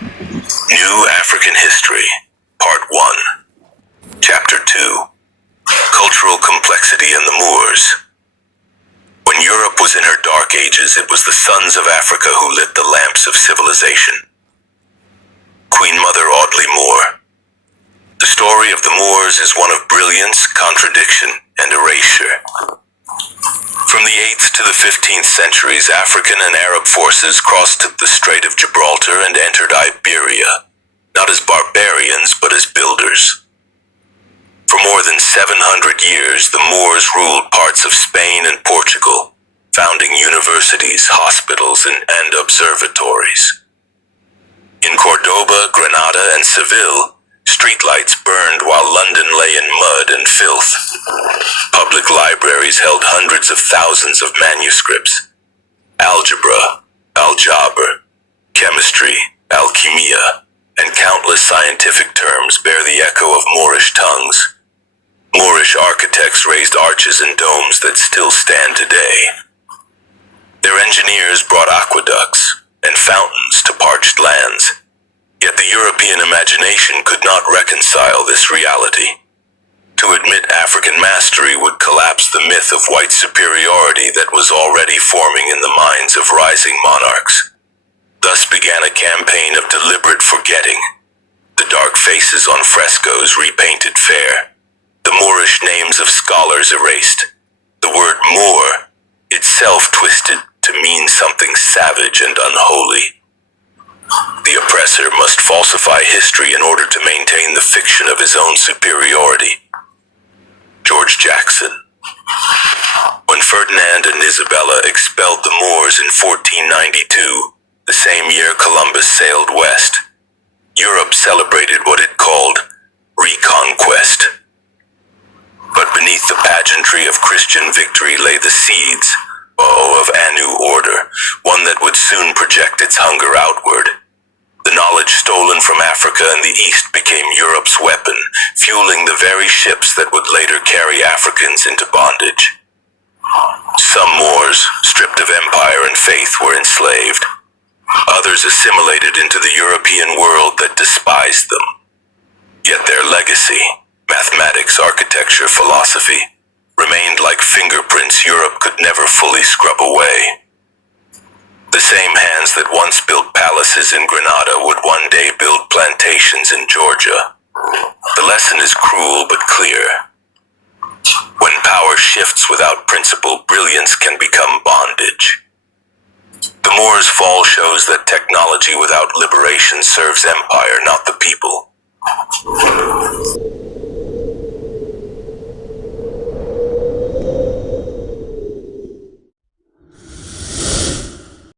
New African History, Part 1, Chapter 2, Cultural Complexity and the Moors. When Europe was in her dark ages, it was the sons of Africa who lit the lamps of civilization. Queen Mother Audley Moore. The story of the Moors is one of brilliance, contradiction, and erasure. From the 8th to the 15th centuries, African and Arab forces crossed the Strait of Gibraltar and entered Iberia, not as barbarians, but as builders. For more than 700 years, the Moors ruled parts of Spain and Portugal, founding universities, hospitals, and observatories. In Cordoba, Granada, and Seville, streetlights burned while London lay in mud and filth. Public libraries held hundreds of thousands of manuscripts. Algebra, aljaber, chemistry, alchemia, and countless scientific terms bear the echo of Moorish tongues. Moorish architects raised arches and domes that still stand today. Their engineers brought aqueducts and fountains to parched lands. Yet the European imagination could not reconcile this reality. To admit African mastery would collapse the myth of white superiority that was already forming in the minds of rising monarchs. Thus began a campaign of deliberate forgetting. The dark faces on frescoes repainted fair. The Moorish names of scholars erased. The word Moor itself twisted to mean something savage and unholy. The oppressor must falsify history in order to maintain the fiction of his own superiority. George Jackson. When Ferdinand and Isabella expelled the Moors in 1492, the same year Columbus sailed west, Europe celebrated what it called reconquest. But beneath the pageantry of Christian victory lay the seeds, of a new order, one that would soon project its hunger outward. The knowledge stolen from Africa and the East became Europe's weapon, fueling the very ships that would later carry Africans into bondage. Some Moors, stripped of empire and faith, were enslaved. Others assimilated into the European world that despised them. Yet their legacy, mathematics, architecture, philosophy, remained like fingerprints Europe could never fully scrub away. The same hands that once built palaces in Granada would one day build plantations in Georgia. The lesson is cruel but clear. When power shifts without principle, brilliance can become bondage. The Moors' fall shows that technology without liberation serves empire, not the people.